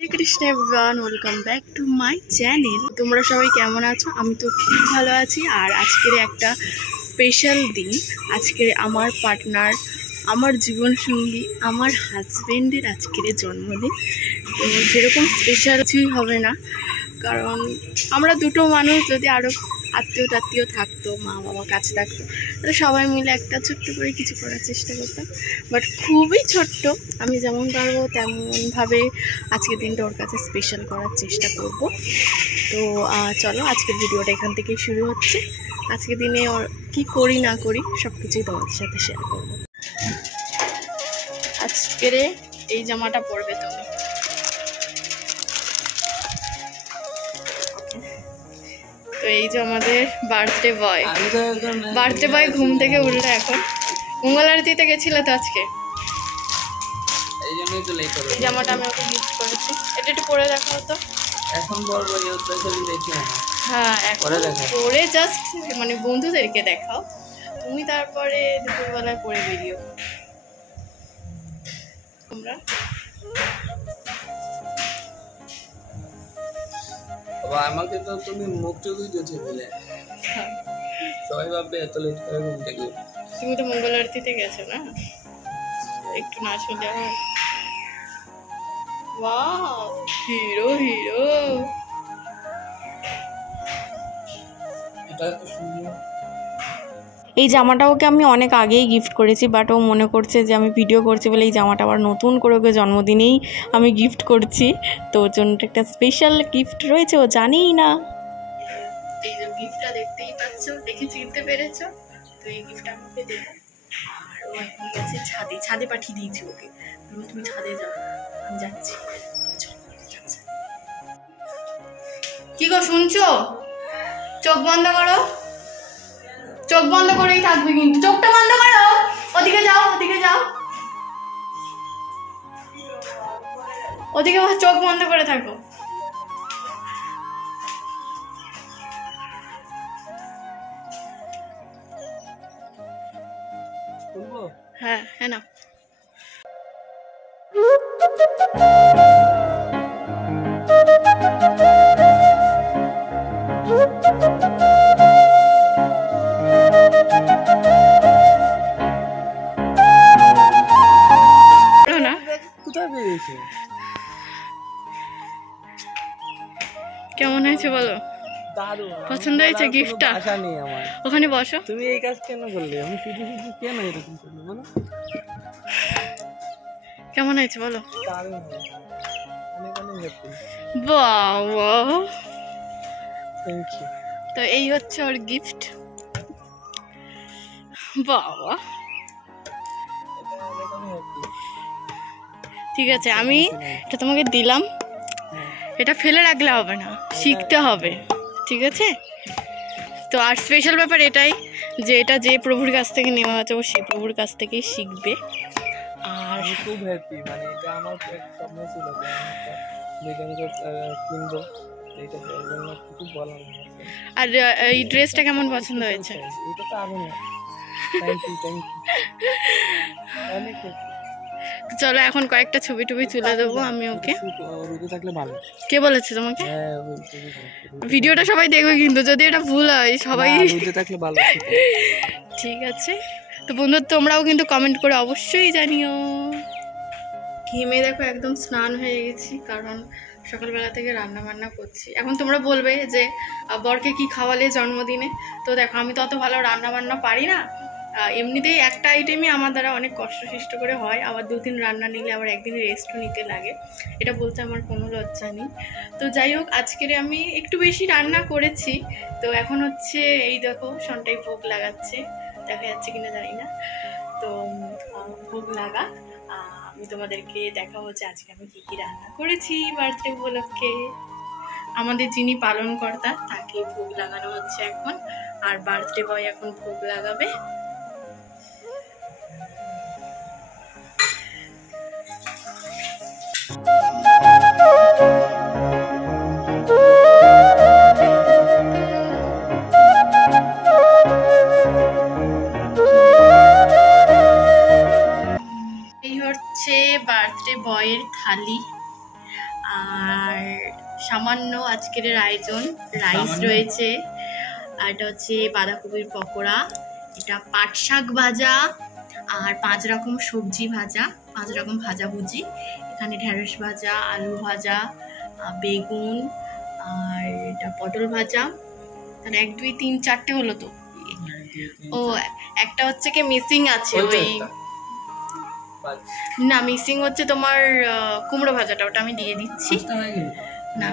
Hare Krishna everyone, welcome back to my channel. তোমরা সবাই কেমন আছো? আমি তো খুব ভালো আছি। আর আজকের একটা স্পেশাল দিন। আজকের আমার পার্টনার, আমার জীবনসঙ্গী, আমার হাজব্যান্ডের আজকের জন্মদিন। তো সেরকম স্পেশাল কিছুই হবে না, কারণ আমরা দুটো মানুষ, যদি আরও আত্মীয় থাকতো, মা বাবা কাছে থাকতো, তাহলে সবাই মিলে একটা ছোট্ট করে কিছু করার চেষ্টা করতাম। বাট খুবই ছোট্ট, আমি যেমন পারবো তেমনভাবে আজকের দিনটা ওর কাছে স্পেশাল করার চেষ্টা করব। তো চলো, আজকের ভিডিওটা এখান থেকেই শুরু হচ্ছে। আজকের দিনে ওর কী করি না করি সব কিছুই তোমাদের সাথে শেয়ার করবো। আজকের এই জামাটা পরবে তুমি। তো এই যে আমাদের বার্থডে বয় ঘুম থেকে উঠলে এখন। মঙ্গল আরতিতে গেছিল তো আজকে, এই জামাটা আমি ওকে গিফট করেছি। এটা একটু পরে দেখাও তো। এখন বলবো হ্যাঁ, পরে জাস্ট মানে বন্ধুদেরকে দেখাও, তুমি তারপরে দুপুরবেলায় পরে বেরিও তোমরা। আমাকে তো তুমি মুখ চোখই দিয়েছো বলে সবাই ভাববে এত লেট করে ঘুম থেকে। তুমি তো মঙ্গল আরতিতে গেছো না, একটু না শুনলে হয়? ওয়াও, হিরো এটা তো সুন্দর। এই জামাটা ওকে আমি অনেক আগেই গিফট করেছি, বাট ও মনে করছে যে আমি ভিডিও করছি বলে এই জামাটা আবার নতুন করে ওকে জন্মদিনেই আমি গিফট করছি। তো ওর জন্য একটা স্পেশাল গিফট রয়েছে, ও জানেই না। এই যে গিফটটা দেখতেই পাচ্ছ, দেখে চিনতে পেরেছো তো? এই গিফটটা আমাকে দেবো। আর ও এখন গেছে ছাদে পাঠিয়ে দিয়েছি ওকে, তুমি ছাদে যাও, আমি যাচ্ছি। কি গো শুনছো? চোখ বন্ধ করো, চোখ বন্ধ করেই থাকবে কিন্তু, চোখটা বন্ধ করো। ওদিকে যাও, ওদিকে চোখ বন্ধ করে থাকো। হ্যাঁ না, কেমন হয়েছে বলো? পছন্দ হয়েছে গিফটটা? আশা নেই আমার। ওখানে বসো। তুমি এই কাজ কেন করলে? আমি শুধু কেন এরকম করলে বলো? কেমন হয়েছে বলো? তো এই হচ্ছে ওর গিফট। বাবা, ঠিক আছে, আমি এটা তোমাকে দিলাম। এটা ফেলে রাখলে হবে না, শিখতে হবে, ঠিক আছে? তো আর স্পেশাল ব্যাপার এটাই যে এটা যে প্রভুর কাছ থেকে নেওয়া হয়েছে, ও সেই প্রভুর কাছ থেকেই শিখবে। আর খুব হ্যাপি, মানে এটা আমার স্বপ্ন ছিল যে আমি কিনবো, এইটা খুব ভালো। আর এই ড্রেসটা কেমন পছন্দ হয়েছে? এটা তো আরো না। থ্যাংক ইউ অনেক। চলো এখন কয়েকটা ছবি টবি তুলে দেবো আমি ওকে। কে বলেছে তোমাকে? ভিডিওটা সবাই দেখবে কিন্তু, যদি এটা ভুল হয় সবাই। ঠিক আছে, তো বন্ধু তোমরাও কিন্তু কমেন্ট করে অবশ্যই জানিও। ঘেমে দেখো একদম স্নান হয়ে গেছি, কারণ সকালবেলা থেকে রান্না বান্না করছি। এখন তোমরা বলবে যে বরকে কি খাওয়ালে জন্মদিনে। তো দেখো, আমি তো অত ভালো রান্না বান্না পারি না। এমনিতেই একটা আইটেমই আমার দ্বারা অনেক কষ্টসৃষ্ট করে হয়, আবার 2-3 রান্না নিলে আবার একদিন রেস্টও নিতে লাগে। এটা বলতে আমার কোনো লজ্জা নেই। তো যাই হোক, আজকের আমি একটু বেশি রান্না করেছি। তো এখন হচ্ছে এই দেখো সন্টাই ভোগ লাগাচ্ছে, দেখা যাচ্ছে কিনা জানি না। তো ভোগ লাগা, আমি তোমাদেরকে দেখা হচ্ছে আজকে আমি কী রান্না করেছি বার্থডে উপলক্ষে। আমাদের যিনি পালনকর্তা তাকে ভোগ লাগানো হচ্ছে এখন, আর বার্থডে বয় এখন ভোগ লাগাবে। এই হচ্ছে বার্থডে বয়ের থালি। আর সামান্য আজকের আয়োজন, রাইস রয়েছে, আর এটা হচ্ছে বাঁধাকপির পকোড়া, এটা পাট শাক ভাজা, আর 5 রকম সবজি ভাজা, 5 রকম ভাজাভুজি, এখানে ঢেঁড়স ভাজা, আলু ভাজা, বেগুন, আর এটা পটল ভাজা। তাহলে 1 2 3 4টে হলো তো। ও একটা হচ্ছে কি মিসিং আছে, ওই না মিসিং হচ্ছে তোমার কুমড়ো ভাজাটা, ওটা আমি দিয়ে দিচ্ছি। না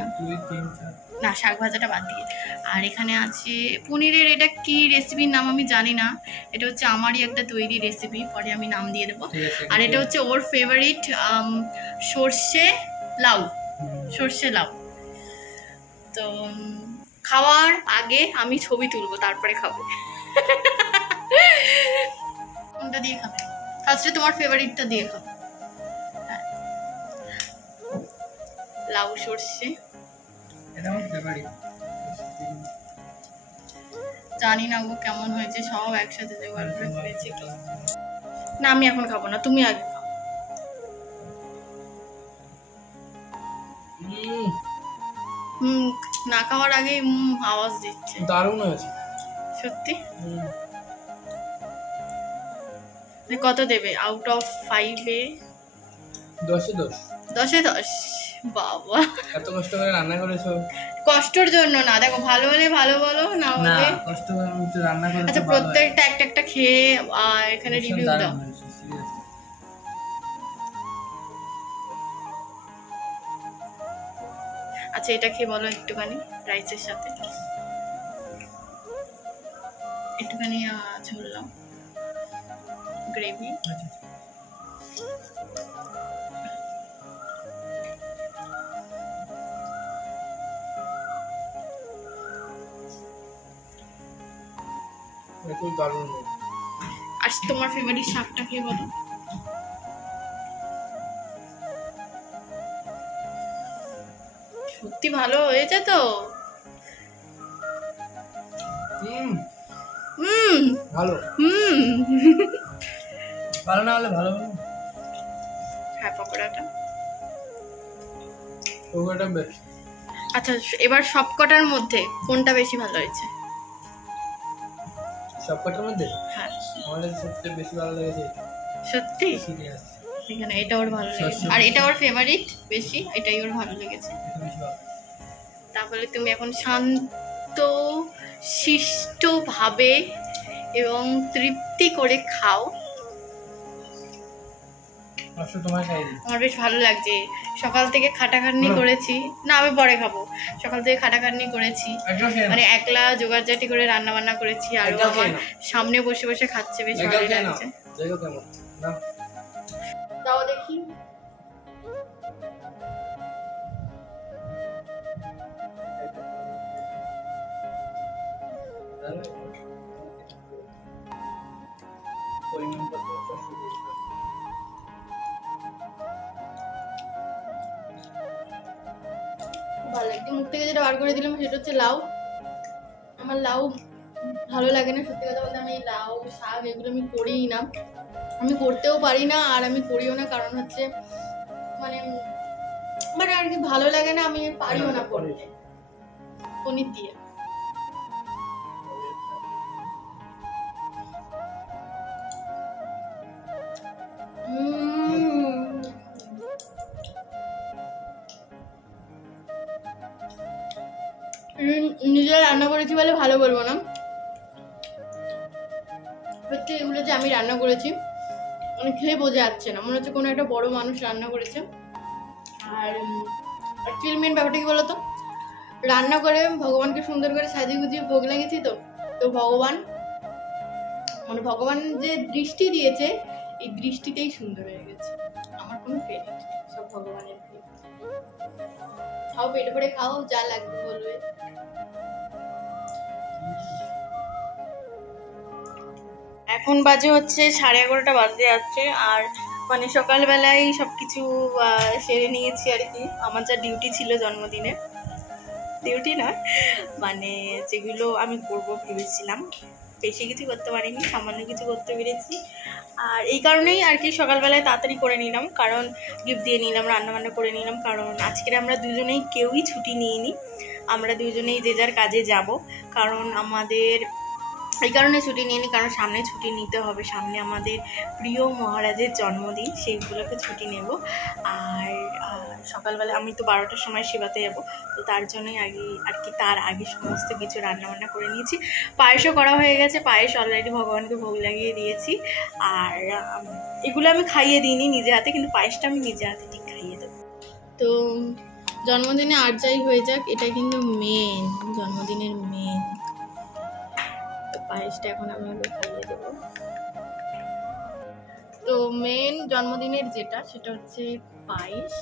না, শাক ভাজাটা বাদ দিয়ে। আর এখানে আছে পনিরের, এটা কি রেসিপির নাম আমি জানি না, এটা হচ্ছে আমারই একটা তৈরি রেসিপি, পরে আমি নাম দিয়ে দেবো। আর এটা হচ্ছে ওর ফেভারিট সর্ষে লাউ, সর্ষে লাউ। তো খাওয়ার আগে আমি ছবি তুলবো, তারপরে খাবো। কোনটা দিয়ে খাবে? ফার্স্টে তোমার ফেভারিটটা দিয়ে খাবো। হ্যাঁ, লাউ সর্ষে, এটা আমার ফেভারিট। জানি না গো কেমন হয়েছে, সব একসাথে জোগাড় করে করেছি কি না। আমি এখন খাবো না, তুমি আগে খাও। না খাওয়ার আগে আওয়াজ দিচ্ছে। দারুণ হয়েছে সত্যি। কত দেবে আউট অফ 5-এ? 10-এ 10। 10-এ 10? বাবা, এত কষ্ট করে রান্না করেছো। কষ্টর জন্য না, দেখো ভালো হলে ভালো বলো, না হলে কষ্ট করে আমি তো রান্না করেছি। আচ্ছা, প্রত্যেকটা একটা একটা খেয়ে এখানে রিভিউ দাও। আচ্ছা, এটা খেয়ে বলো একটুখানি, রাইসের সাথে একটুখানি ঝোল নাও, গ্রেভি। দারুণ। আর তোমার ফেভারিট শাকটা খেয়ে বলো। সত্যি ভালো হয়েছে তো? ভালো। ভালো না হলে ভালো হবে। হ্যাঁ, পকোড়াটা বেশ। আচ্ছা, এবার সবকটার মধ্যে কোনটা বেশি ভালো হয়েছে? সবকটার মধ্যে? হ্যাঁ, আমাদের সবচেয়ে বেশি ভালো লেগেছে। সত্যি? এখানে এটা ওর ভালো লেগেছে, আর এটা ওর ফেভারিট বেশি, এটাই ওর ভালো লেগেছে। তাহলে তুমি এখন শান্ত শিষ্ট ভাবে এবং তৃপ্তি করে খাও। আমার বেশ ভালো লাগছে। সকাল থেকে খাটাখাটনি করেছি, না আমি পরে খাবো। সকাল থেকে খাটাখাটনি করেছি, মানে একলা জোগাড়জাটি করে রান্না বান্না করেছি, আর আমার সামনে বসে বসে খাচ্ছে, বেশ ভালো লাগছে। দাও দেখি। ভালো লাগছে। মুখ থেকে যেটা বার করে দিলাম সেটা হচ্ছে লাউ। আমার লাউ ভালো লাগে না, সত্যি কথা বলতে। আমি লাউ শাক এগুলো আমি করিই না, আমি করতেও পারি না, আর আমি করিও না, কারণ হচ্ছে মানে আর কি ভালো লাগে না, আমি পারিও না করতে। পনির দিয়ে নিজে রান্না করেছি বলে ভালো বলবো না, সত্যি এগুলো যে আমি রান্না করেছি মানে খেয়ে বোঝা যাচ্ছে না, মনে হচ্ছে কোনো একটা বড় মানুষ রান্না করেছে। আর অ্যাকচুয়ালি মেন ব্যাপারটা কি বলতো, রান্না করে ভগবানকে সুন্দর করে সাজিয়ে গুজিয়ে ভোগ লাগিয়েছি, তো ভগবান যে দৃষ্টি দিয়েছে, এই দৃষ্টিতেই সুন্দর হয়ে গেছে। আমার কোনো ক্রেডিট নেই, সব ভগবানের। খাও, পেট ভরে খাও, যা লাগবে বলবে। এখন বাজে হচ্ছে 11:30 বাজতে যাচ্ছে, আর মানে সকালবেলায় সবকিছু সেরে নিয়েছি আর কি। আমার যা ডিউটি ছিল জন্মদিনে, ডিউটি নয় মানে যেগুলো আমি করবো ভেবেছিলাম, বেশি কিছু করতে পারিনি, সামান্য কিছু করতে পেরেছি। আর এই কারণেই আর কি সকালবেলায় তাড়াতাড়ি করে নিলাম, কারণ গিফট দিয়ে নিলাম, রান্নাবান্না করে নিলাম, কারণ আজকের আমরা দুজনেই কেউই ছুটি নিইনি, আমরা দুজনেই যে যার কাজে যাব। কারণ আমাদের এই কারণে ছুটি নিইনি, কারণ সামনে ছুটি নিতে হবে, সামনে আমাদের প্রিয় মহারাজের জন্মদিন, সেইগুলোকে ছুটি নেব। আর সকালবেলা আমি তো 12টার সময় সেবাতে যাব, তো তার জন্যই তার আগে সমস্ত কিছু রান্নাবান্না করে নিয়েছি। পায়েসও করা হয়ে গেছে, পায়েস অলরেডি ভগবানকে ভোগ লাগিয়ে দিয়েছি। আর এগুলো আমি খাইয়ে দিইনি নিজে হাতে, কিন্তু পায়েসটা আমি নিজে হাতে ঠিক খাইয়ে দেবো। তো জন্মদিনে আর যাই হয়ে যাক, এটা কিন্তু মেন, জন্মদিনের মেন। পায়েসটা এখন আমি ওকে খাইয়ে দেবো। তো মেন জন্মদিনের যেটা, সেটা হচ্ছে পায়েস,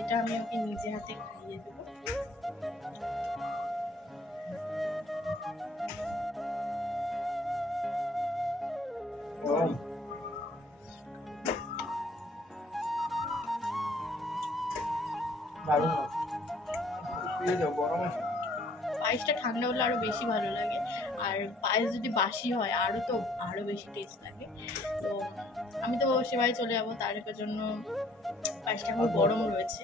এটা আমি ওকে নিজে হাতে খাইয়ে দেবো। পায়েসটা ঠান্ডা হলে আরো বেশি ভালো লাগে, আর পায়েস যদি বাসি হয় আরো বেশি টেস্ট লাগে। তো আমি তো সেবাই চলে যাবো, তার জন্য পায়েসটা খুব গরম রয়েছে।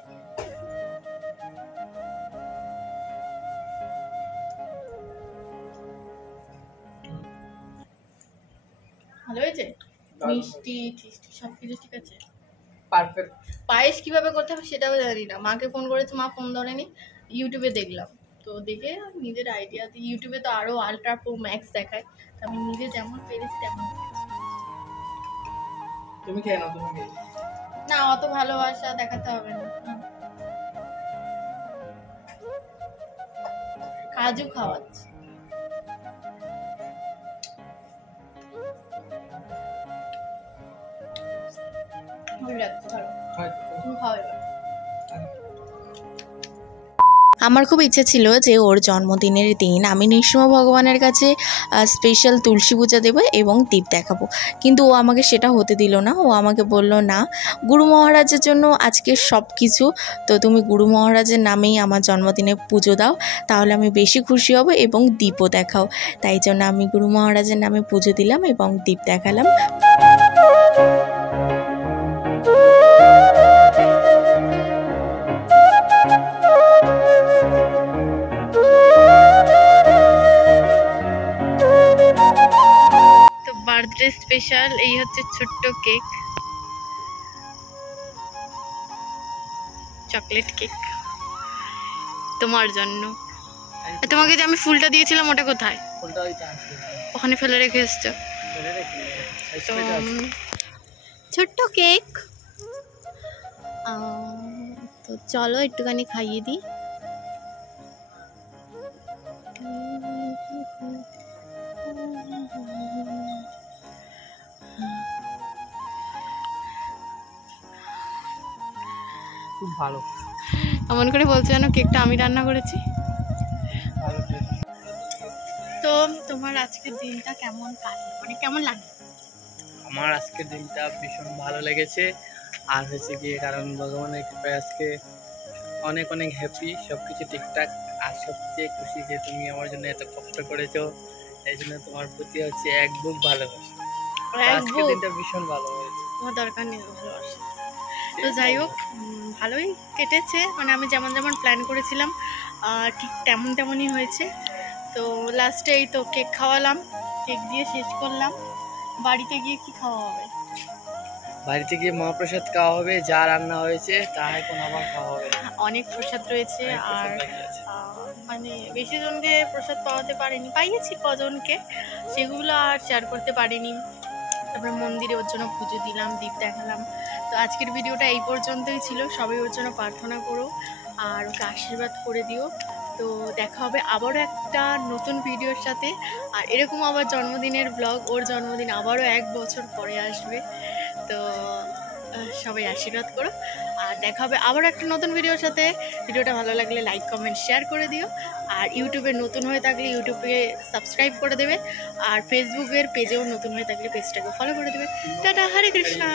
ভালো হয়েছে, মিষ্টি টিষ্টি সবকিছু ঠিক আছে, পারফেক্ট। পায়েস কিভাবে করতে হবে সেটাও জানি না, মাকে ফোন করেছে, মা ফোন ধরেনি, ইউটিউবে দেখলাম, তো দেখে নিজের আইডিয়া দিয়ে, ইউটিউবে তো আরো আলট্রা প্রো ম্যাক্স দেখায়, তো আমি নিজে যেমন পেরেছি তেমন করেছি। তুমি খেয়ে নাও, তুমি খেয়ে না, অত ভালোবাসা দেখাতে হবে না। কাজু খাওয়াচ্ছে, ভালো লাগছে, ভালো। তুমি খাও এবার। আমার খুব ইচ্ছে ছিল যে ওর জন্মদিনের দিন আমি নৃসিংহ ভগবানের কাছে স্পেশাল তুলসী পূজা দেবো এবং দীপ দেখাবো, কিন্তু ও আমাকে সেটা হতে দিল না। ও আমাকে বলল, না, গুরু মহারাজের জন্য আজকে সব কিছু, তো তুমি গুরু মহারাজের নামেই আমার জন্মদিনে পুজো দাও, তাহলে আমি বেশি খুশি হব এবং দীপও দেখাও। তাই জন্য আমি গুরু মহারাজের নামে পুজো দিলাম এবং দীপ দেখালাম। বার্থডে স্পেশাল এই হচ্ছে ছোট্ট কেক, চকলেট কেক তোমার জন্য। তোমাকে যে আমি ফুলটা দিয়েছিলাম ওটা কোথায়? ওখানে ফেলে রেখে এসছো। তো ছোট্ট কেক, তো চলো একটুখানি খাইয়ে দিই। খুব ভালো। এমন করে বলছো যেন কেকটা আমি রান্না করেছি। তো তোমার আজকের দিনটা কেমন কাটলো, মানে কেমন লাগে? আমার আজকের দিনটা ভীষণ ভালো লেগেছে, আর হয়েছে গিয়ে কারণ ভগবানের কৃপায় আজকে অনেক অনেক হ্যাপি, সব কিছু ঠিকঠাক। আর সবচেয়ে খুশি যে তুমি আমার জন্য এত কষ্ট করেছো, এই জন্য তোমার প্রতি হচ্ছে এক বুক ভালোবাসা। আজকের দিনটা ভীষণ ভালো হয়েছে। তোমার দরকার নেই ভালোবাসা। তো যাই হোক, ভালোই কেটেছে, মানে আমি যেমন যেমন প্ল্যান করেছিলাম ঠিক তেমনই হয়েছে। তো লাস্টে এই তো কেক খাওয়ালাম, কেক দিয়ে শেষ করলাম। বাড়িতে গিয়ে কি খাওয়া হবে? বাড়িতে গিয়ে মহাপ্রসাদ খাওয়া হবে, যা রান্না হয়েছে তা এখন আবার খাওয়া হবে। অনেক প্রসাদ রয়েছে, আর মানে বেশি জনকে প্রসাদ পাওয়াতে পারিনি, পাইয়েছি কজনকে, সেগুলো আর শেয়ার করতে পারিনি। তারপরে মন্দিরে ওর জন্য পুজো দিলাম, দীপ দেখালাম। তো আজকের ভিডিওটা এই পর্যন্তই ছিল। সবাই ওর জন্য প্রার্থনা করো আর ওকে আশীর্বাদ করে দিও। তো দেখা হবে আবারও একটা নতুন ভিডিওর সাথে, আর এরকম আবার জন্মদিনের ব্লগ, ওর জন্মদিন আবারও 1 বছর পরে আসবে। তো সবাই আশীর্বাদ করো, আর দেখা হবে আবার একটা নতুন ভিডিওর সাথে। ভিডিওটা ভালো লাগলে লাইক কমেন্ট শেয়ার করে দিও, আর ইউটিউবে নতুন হয়ে থাকলে ইউটিউবে সাবস্ক্রাইব করে দেবে, আর ফেসবুকের পেজেও নতুন হয়ে থাকলে পেজটাকে ফলো করে দেবে। টাটা, হরে কৃষ্ণা।